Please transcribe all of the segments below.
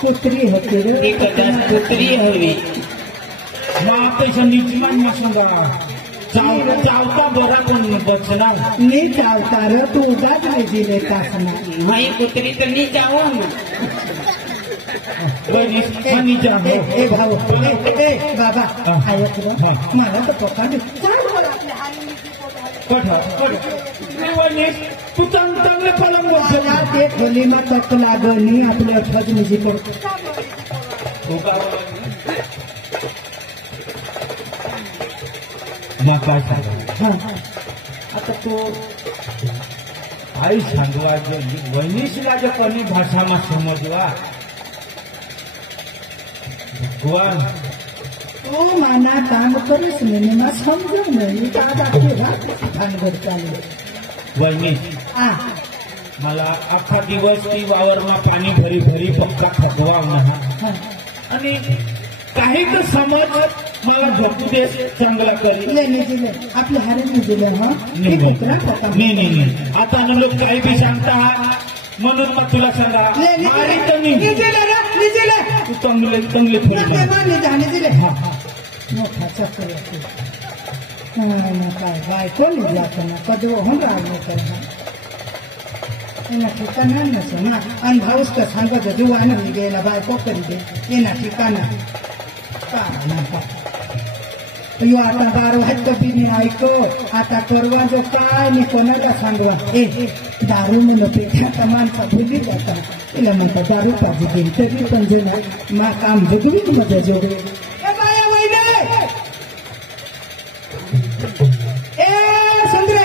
कुत्री होती रे एक कुत्री हवी मातेच्या निचमान मासूंगा चावता बरा पण दक्षिणा मी चावता रे तू उदाच नाही दिले तासना माई कुत्री तर नी जावं ए भाऊ ए बाबा ऐक रे मला तर पप्पा तू चांगले पलंग ते खोलीमा तक लागणी आपल्या फज निजी करतो काय सांगा आता तो आई सांगवा वैनिशला जो कोणी भाषा में समजवा भगवान तो माना काम करीस ने मा समजू नहीं दादा के रात भानगड चालू वैनिश मला अख्खा दिवस ती वावरमा पाणी भरी भरी पक्का थकवा ना आणि काही तर समज मला झोपू दे चांगला करी नाही दिले आपल्या हारीने दिले नाही आता लोक काही बी सांगता म्हणून मग तुला सांगा तू चांगले चांगले दिले मोठा चक्कर काय बायको नाही जात ना कधी होऊन राहिलो करता ठिकाणा नसो ना आणि भाऊस का सांगत जुवान गेला बायको करी दे येणार ठिकाणा यो आता 12 आहेत कधी ऐको आता परवा जो काय मी कोणाला सांगवा दारू म्हणून पेक्षा माणसा भुली जाता तिला म्हणता दारू पाहिजे देईल तरी पण जे नाही मा काम बघवी मध्ये जोडे संद्रे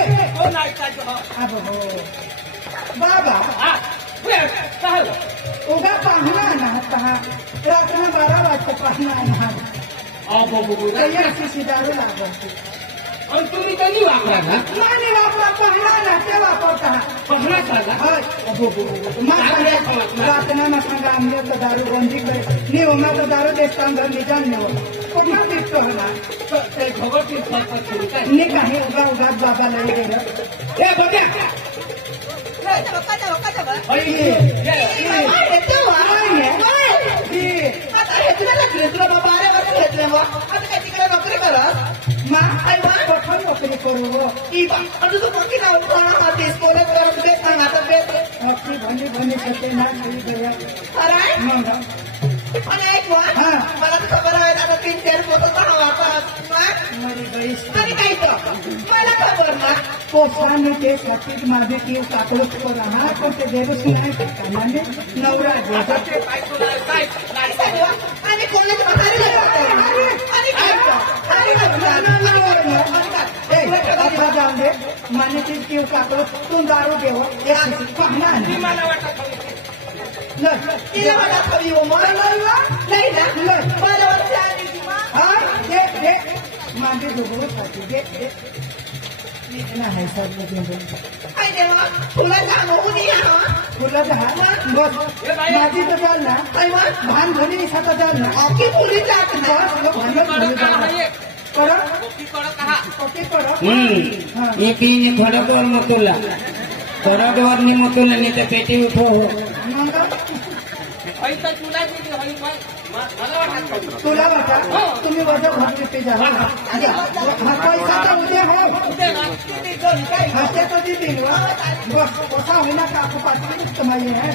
बाबा उगा पाहना ना पहा रात्र 12 वाजता पाहना ना दारू लागते तुम्ही कधी वापरा ना नाही वापरा पाहना ना ते वापरता रातना ना सांगा आमने तो दारू बंदी करे नहीं होना तो दारू देता अंदर निजान नहीं हो पुन्हा दिसतो ना नहीं काही उगा उगा बाबा लय गेलं ए बघा नोकरी करू भनी शकते ना मला तर खबर आहे आता 3-4 फोटो मला खबर ना पोसाने ते सतीत माझे की काकूच करा हा पण ते देवच नाही कानाने नवरा आणि कोणाच्या जाऊन दे माने ती किव काकू तू दारू देव पाहणार तिला मला हवी हो मला नाही ना मला माझे दोघं खाते नाही सर तुला सांगू तुला बस माझी तर चाल ना भान धनी साता चाल ना की मुली जात खडकवर मतुला खडकवर नि मतुला नाही तर पेटी उठो तुला वाटा तुम्ही वजन घातले जा पैसा तर उद्या हो हस्ते तो दिली बस कसा होईना का आपण पाठवली कमाई आहे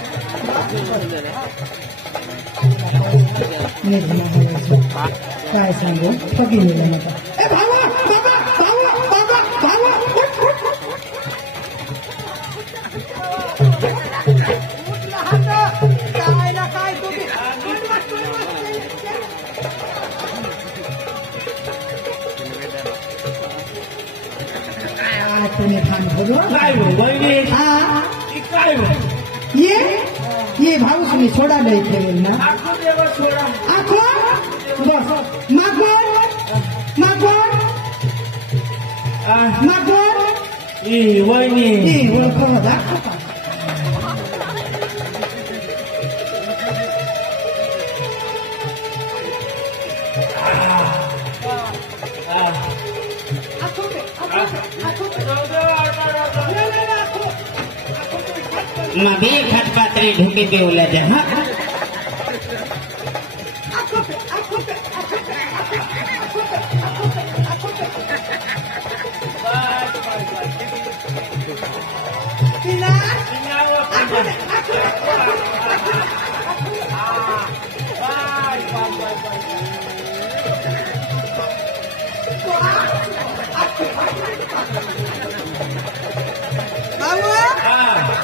काय सांगू कधी नेलं नका ए भावा बाबा भावा बाबा भावा काय तुम्ही तुम्ही भान भरू काय काय ये भाऊ तुम्ही सोडा नाही ठेवेल ना आखो बस मागवण वहिनी ओळख दाखव मभी खटपट रात्री ढुके देवला जा हाँ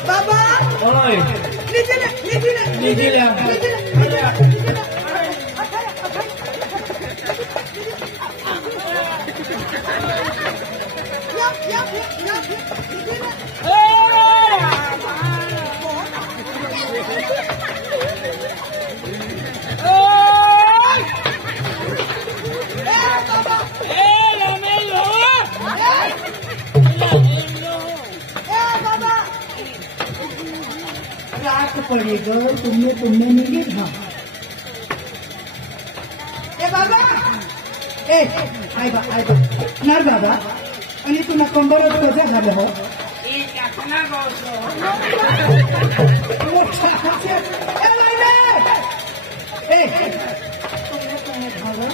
बाबा ओए नीचे ले रात पडेग तुमने निघेल हा ए बाबा ए आय बा नार बाबा आणि तुला कंबरच कसं झालं हो ए तुमने भाऊ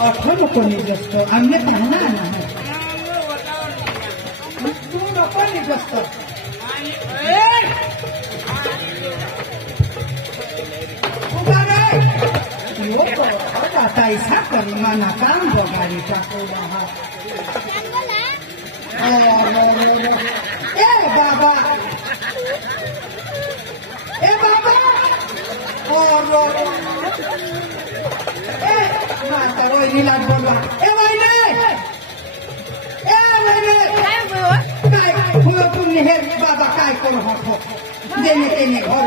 आठवण कोणी जास्त आम्ही पाहणार नाही तू नको नाही जास्त आता ऐसा परिमाणा काम बघारी टाकवला हा ए बाबा माता वहिनीला बोलवा ए वहिनी काय फुलं तुम्ही हे बाबा काय करू हा देणे तेने घर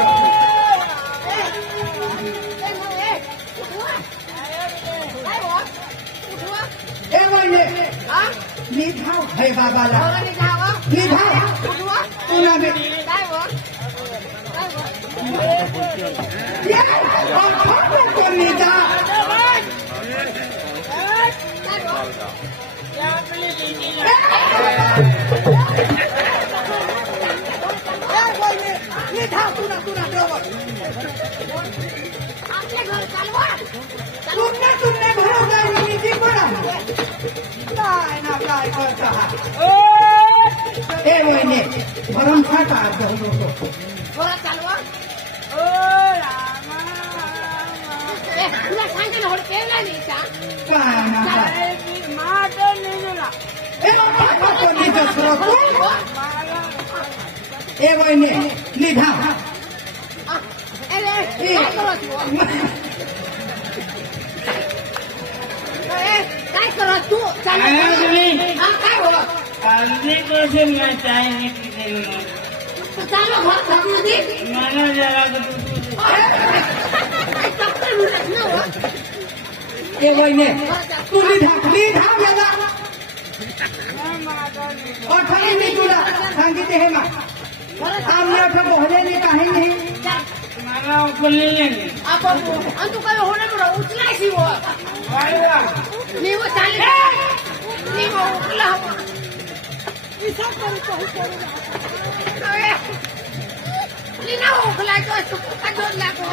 ए वहिनी निधाव है बाबाला निधाव तुला निधा तुमने भरोसा नीति पड़ा काय ना काय करता ए वहिनी भरम खाटा होतो काय ना काय ए वहिनी निधा काय करत तू काय बोलत अगदी कसे नाही चाय चालू घर घरमध्ये मला जरा ए वहिनी तू निधा गेला अठ्ठावी मी तुला सांगितले हे मा आम्ही असं बोलले काही नाही मला उकलले आपण तू काय होणार तुला उचलायची ನೀವು ಚಾಲಿ ನೀವು ಉಕ್ಕಲ ನೀನು ಉಕ್ಕಲಾಯ್ತು ಅಷ್ಟು ಕಟ್ಟೋದ್ಲಾಕು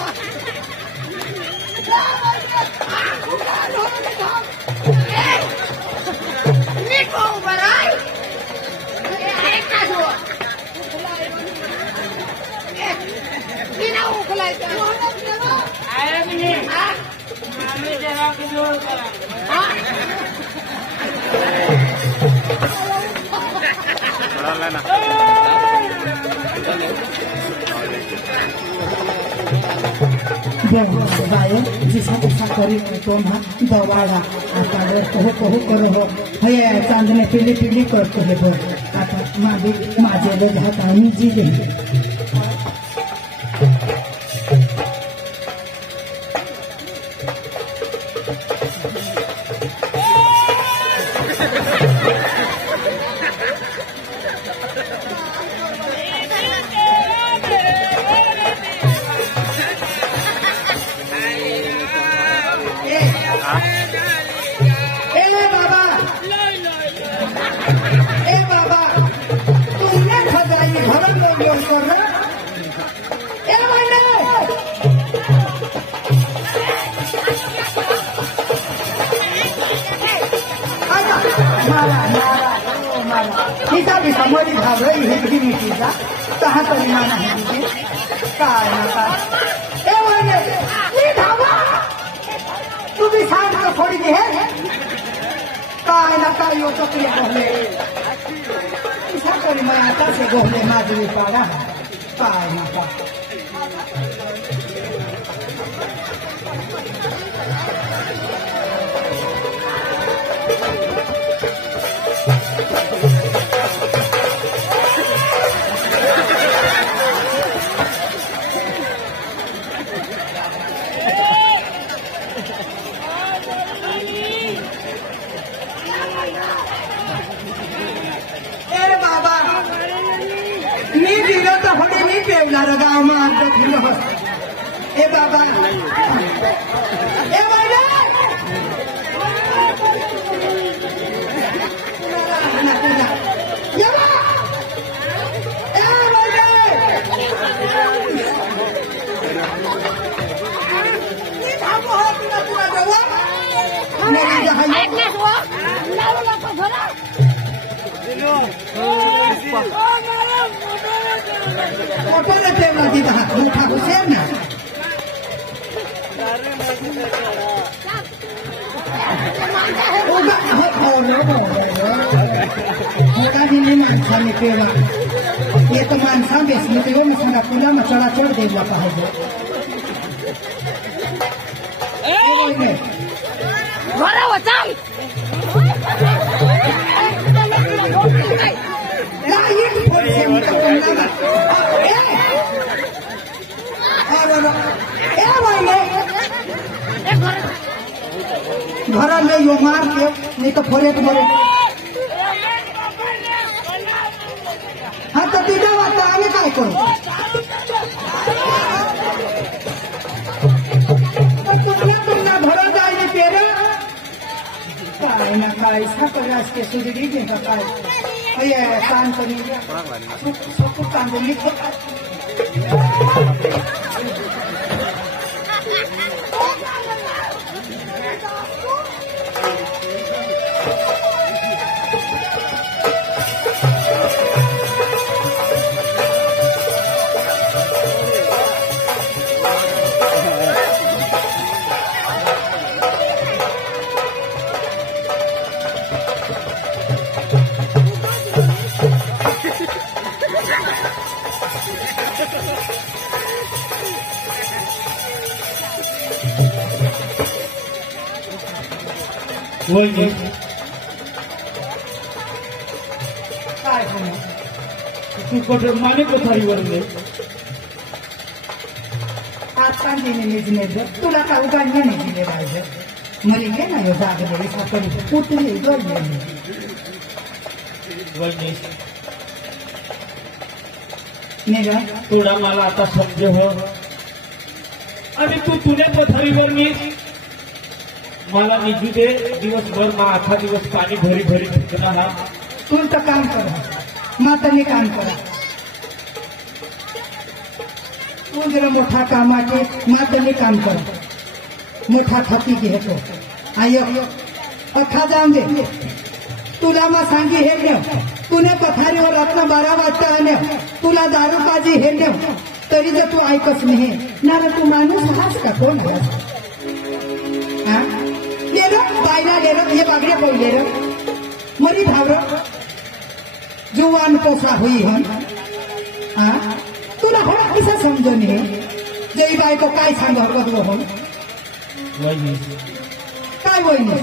ನೀನು ಬರಾಯ್ ನೀನು ಉಕ್ಕಲಾಯ್ತು बाय जिसा तसा करी तो ना दवाडा आता कहू करो हो हे चांदणे पिली पिली करतो हे बघ आता माझे लोक हाताने जिले तिचा बी समोरी घाबरं हिरवी मिठीचा तहा तरी माना हिरवी काय ना काय ए वैने मी धावा तू बी सांग तो थोडी घे काय ना काय यो चक्री गोहले तिचा तरी मैं आता से गोहले माधुरी पाडा काय ना काय गाँव में आप ए बाबा ए बाबा फोटो लेते माती बहा मोठा हुसैन ना ओगा हो दिल्ली माणसाने केला ये तो माणसा बेसली तेव्हा मी सांगा तुला मग चढाचढ द्यायला पाहिजे घर में यो मार के नहीं तो फोरे मरे हाँ तो तुझ्या वाटतं आम्ही काय करू तुमना भरो जायने पेरा काय ना काय सापडास के सुधरी दे काय अये शांत नहीं सब काम लिखो वही काय होणार तू कुठे माने कोठारीवर नाही आता दिले निजने तुला का उगाडलं नाही दिले पाहिजे मरी घे ना यो जागले सापडी कुठली जोडले वही नेगा थोडा मला आता समजे हो आणि तू तुझ्या पथारीवर मी मला निजू दे दिवसभर मा आखा दिवस पाणी भरी भरी फेकणार हा तुमचं काम करा माताने काम करा तू जरा मोठा कामाचे माताने काम करा मोठा थापी घेतो आय अखा जाऊन दे तुला मग सांगी हे नेव तुने पथारीवर रात्र 12 वाजता आल्या तुला दारू काजी हे नेव तरी जर तू ऐकच नाही ना तू माणूस हाच का कोण हा बायला लेरो हे बागड्या पहिले मरी भावर जुवान पोसा हुई हन हा तुला होणार किसा समजून हे जई बायको काय सांग बघलो हो काय वहिनी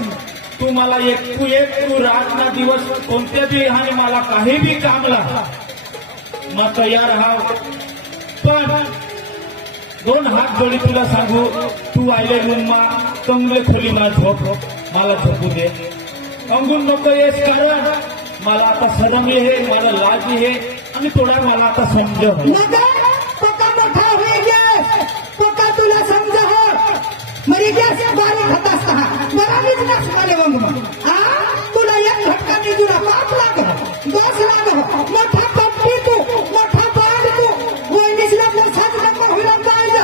तू मला एक तू रात ना दिवस कोणत्या बी आणि मला काही बी कामला मग तयार हा पण 2 हात जोडी तुला सांगू तू आयले रूम मा चांगले खोली मा झोप मला झोपू दे अंगून नको येस कारण मला आता शरम हे मला लाज हे आणि थोडा मला आता समज पक्का मोठा होई गे पक्का तुला समज हो मरी गॅस बारी खतास कहा बरा बिझनेस वाले वंग तुला एक झटका मी तुला 5 लाख 10 लाख मोठा पप्पी तू मोठा बाग तू वहिनीला मोठाच नको होईला पाहिजे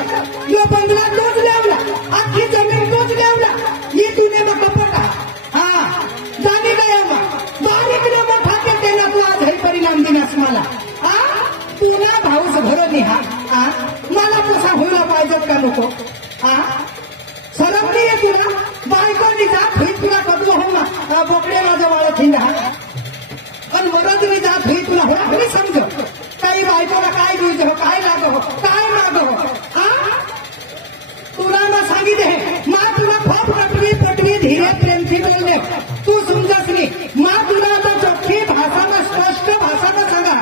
यो बंगला तोच लावला अख्खी जमीन तोच लावला ही तुने मग कपटा हा जाणी गया नाही हा मला कसा होईला पाहिजे का नको सरम नाही आहे तुला बायकोनी जात होई तुला कदू हो ना बोकड्याला जवळ थिंडा पण वरद मी जात होई तुला हो नाही समज काही बायकोला काय दूज हो काय लाग हो काय माग हो तुला मग सांगितले मा तुला खूप पटवी धीरे प्रेमથી बोलले तू समजस नाही मा तुला आता चोखी भाषाમાં स्पष्ट भाषाમાં सांगा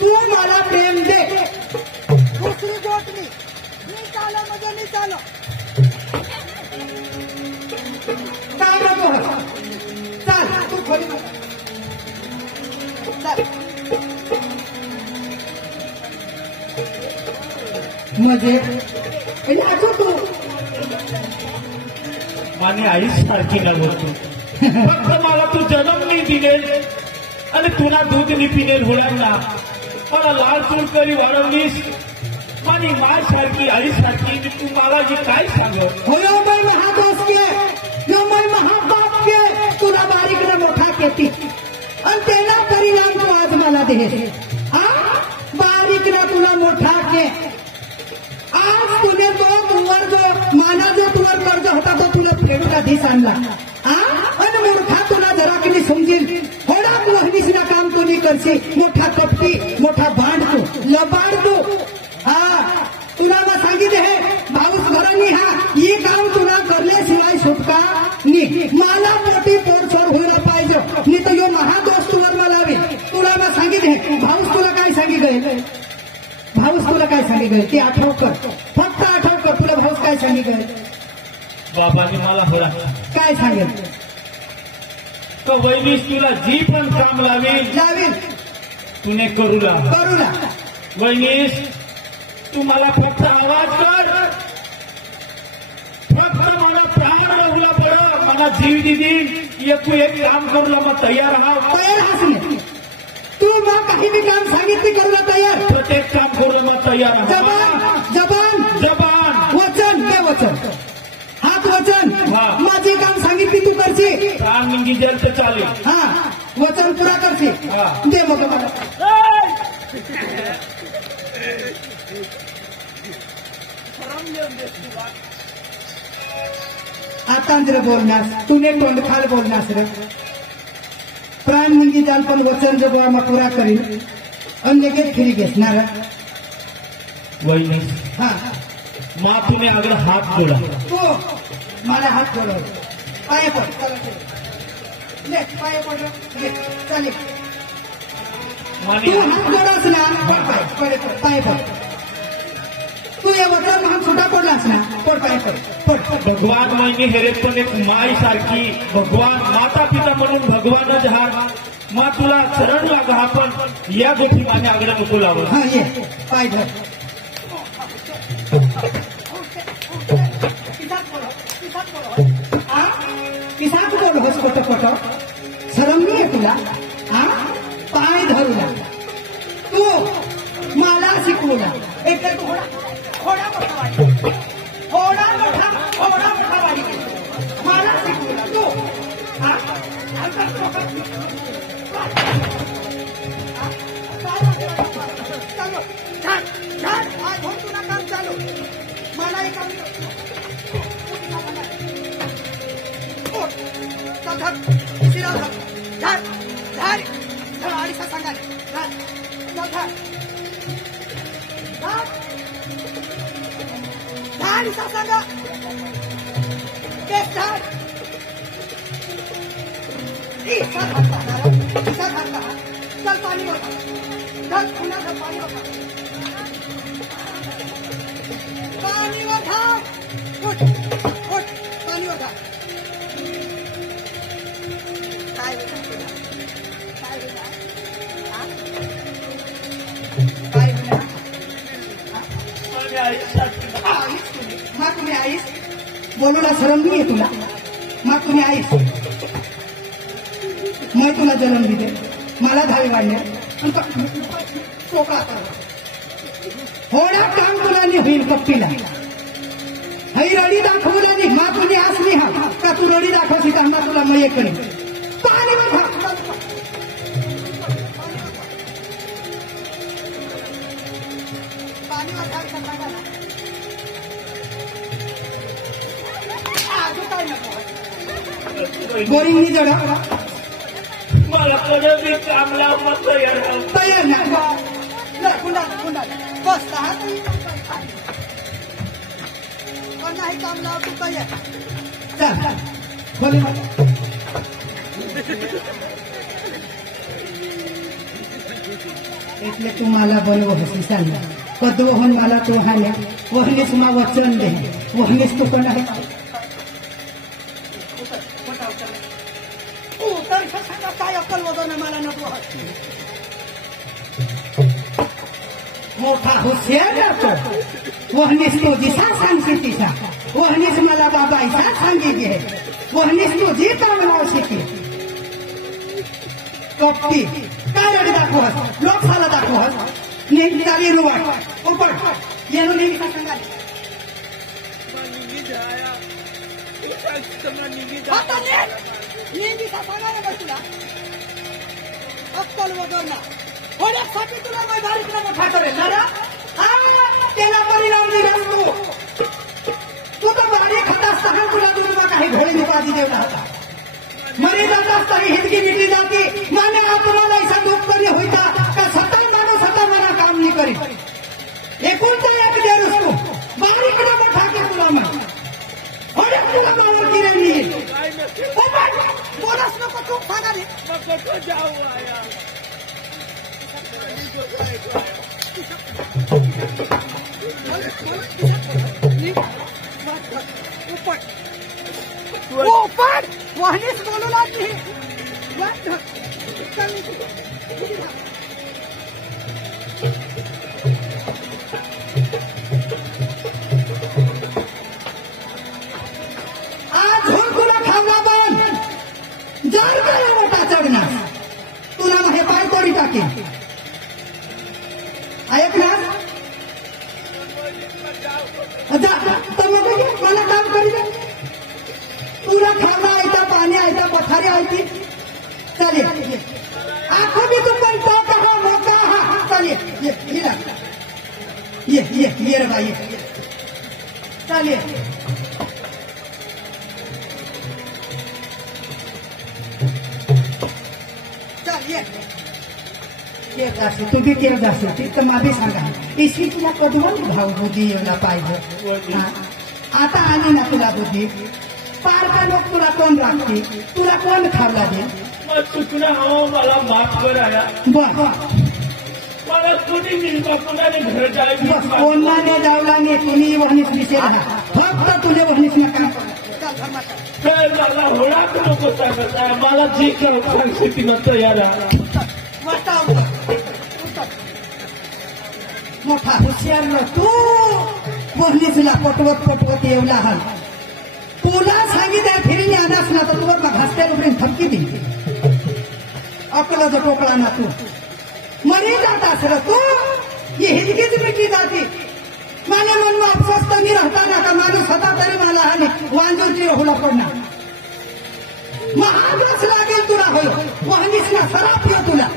तू मला प्रेम दे दुसरी गोष्ट मी चालो म्हणजे मी चालो काय नको चाल तू खोली चल म्हणजे असो तू माझी आई सारखी नव्हती फक्त मला तू जन्म नाही दिलेल आणि तुला दूध नाही पिनेल होणार मला लाल तुळकरी वाढवलीस माझी माय सारखी आई सारखी तू मला जी काय सांगत हो यो मै महादोष के यो मै महापाप के तुला बारीक न मोठा केती आणि त्याला परिणाम तू आज मला दे बारीक न तुला मोठा के आज तुने तो तुवर जो माना जो तुवर कर्ज होता तो तुला फेडूला दिस आणला आणि मोठा तुला जरा की समजेल थोडा मोहनीसना काम तू नाही करशी मोठा कपटी मोठा भांड तू लबाड तू तुला मग सांगितले हे भाऊस घरांनी ही काम तुला करल्याशिवाय सुटका नाही मला पोटी पोटसोर व्हायला पाहिजे नाही तर यो महादोष तुवर मला तुला मग सांगितले भाऊस तुला काय सांगितले भाऊस तुला काय सांगितलं ते आठव कर फक्त आठव कर तुला भाऊस काय सांगितलं बाबांनी मला होला काय सांगेल तो वैनीस तुला जी पण काम लावेल तुने करूला वैनीस तू मला फक्त आवाज कर फक्त मला प्राण लावला पड मला जीव दिदी एक काम करूला मग तयार हाच नाही तू मग काही बी काम सांगितली करूला तयार प्रत्येक काम करूला मग तयार जबान वचन ते वचन हात वचन माझे काम सांगितली तू करशी प्राण निघी जल तर चालेल वचन पुरा करशी दे मग मला आता जर बोलण्यास तुने तोंडखाल बोलण्यास रे प्राण निघी जाल पण वचन जो मग पुरा करील आणि लगेच फिरी घेसणार वैनीस मा तुम्ही अगर हात जोडा हो मला हात जोडव पाय पड पाय पड चालेल तू हात जोडवस ना पाय पड तू या वचन महान सुटा पडलास ना पड पाय पड भगवान महिने हेरे पण एक माई सारखी भगवान माता पिता म्हणून भगवानच हा मा तुला चरण लागा हा पण या गोष्टी माझ्या आग्रह नको लावला ये पाय धर किसात बोल होस कोट शरम नाही आहे तुला पाय धरूला तू मला शिकवला एक थोडा मोठा वाडी मला शिकवला तू चालू आज हो तुला काम चालू मला एक काम शिरा झाड अडीचा सांगा झाडीचा सांगा तेच झाड चल पाणी होता चल पुन्हा पाणी होता पाणी होता उठ पाणी होता काय मा तुम्ही आईस बोलूला शरम नाही आहे तुला मा तुम्ही आईस मैं तुला जन्म दिले मला धावे वाढले टोकळा होण्या काम तुला नाही होईल पप्पीला हई रडी दाखवल्या नाही मा तुझी आस नाही हा का तू रडी दाखवशी का मा तुला मये करेन पाणी बोरिंग नि जड मला कडे बी काम लावणं तयार आहे. तयार ना कुंडा कुंडा बस नाही काम लाव तू तयार चल बोली એટલે તું માલા બોલવો હસી સાંગા કદવો હન માલા તો હાને વહનેસ માં વચન દે વહનેસ તો કોણ आहे तर सांगा काय अक्कल वदन मला नको मोठा हुशार राहतो वहनेस तो जिसा सांगते तिसा वहनेस मला बाबा ऐसा सांगितले वहनेस तो जे काम लावू शके कपटी काय रडी दाखवस लोकसाला दाखवस नेहमी रुवाट उपट येणं नेहमी सांगा नेहमी सांगा ना तुला अक्कल वगैरे होण्यासाठी तुला माझ्या बारीकला मोठा करेल ना त्याला परिणाम दिलास तू तर बारीक खाता असताना तुला तुला काही घोडे बाजी देवला होता मरी जात असताना हिंदकी निघली जाती माने तुम्हाला ऐसा दुःख करी होता का स्वतः माणूस स्वतः मला काम नाही करीत एकूणचा एक देरूस तू बारीकडे मोठा की तुला म्हण होण्यात तुला मावर किरण येईल बोलस नको तू सांगा रे जाऊ आया उपट वहनीस बोलू लागली आज होऊन तुला खावला बंद जर मला मोठा चढणार तुला हे पाय तोडी टाकेल ऐक ना तर मग मला काम करी दे तुला खाना आयता पाणी आयता पथारी आयती चालेल आखो भी तू पण तो कहा मोका हा चालेल ये रे बाई चालेल तू बी केर जाशील ती तर माझी सांगा इसी तुला कधीवर भाव बुद्धी यायला पाहिजे आता आली ना तुला बुद्धी पारका लोक तुला कोण राखते तुला कोण खावला दे चुकलं हो मला माफ कराया बस मला कुणी निर्मापुराने घर बस कोणाने जावला नाही कुणी वहनीस दिसेल फक्त तुले वहनीस नका काय मला होळाच नको सांगत आहे मला जी काय सांगते तिनं तयार आहे मोठा हुशार न तू वहनीसला पटवत येवला हा तुला सांगितलं फिरणी आदास ना तर तुवर घासत्या उघडून धमकी दिली अकलाचा टोकळा ना तू मरी जातास र तू ही हिंदकीच मिटली जाते माने मन में अफसोस तर मी राहताना का माणूस होता तरी मला हा वांजूची होला पडणार महागच लागेल तुला होय वहनीसला सराप येऊ तुला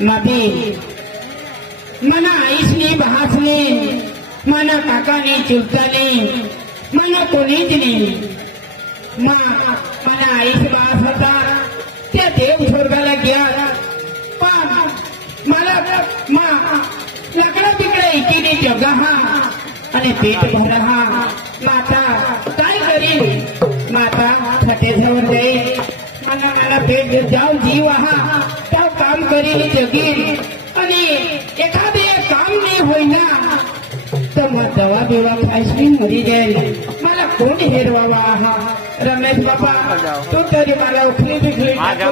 मधी मना आईसनी बहासनी मना काकानी चुलतानी मना कोणीच नाही मना आईस बास होता त्या देव स्वर्गाला गया पण मला लकड़ा बिकड़ा इकीने जगा हा आणि पेट भर हा माता काय करील माता छटेजवर जाईल मला पेट जाऊ जीव हा त्या काम करील जगील आणि एखादे काम नाही होईना तर मग दवा बिवा खायची मरी जाईल मला कोण हेरवावा हा रमेश बाबा तो तरी मला उठली बिखली माझ्या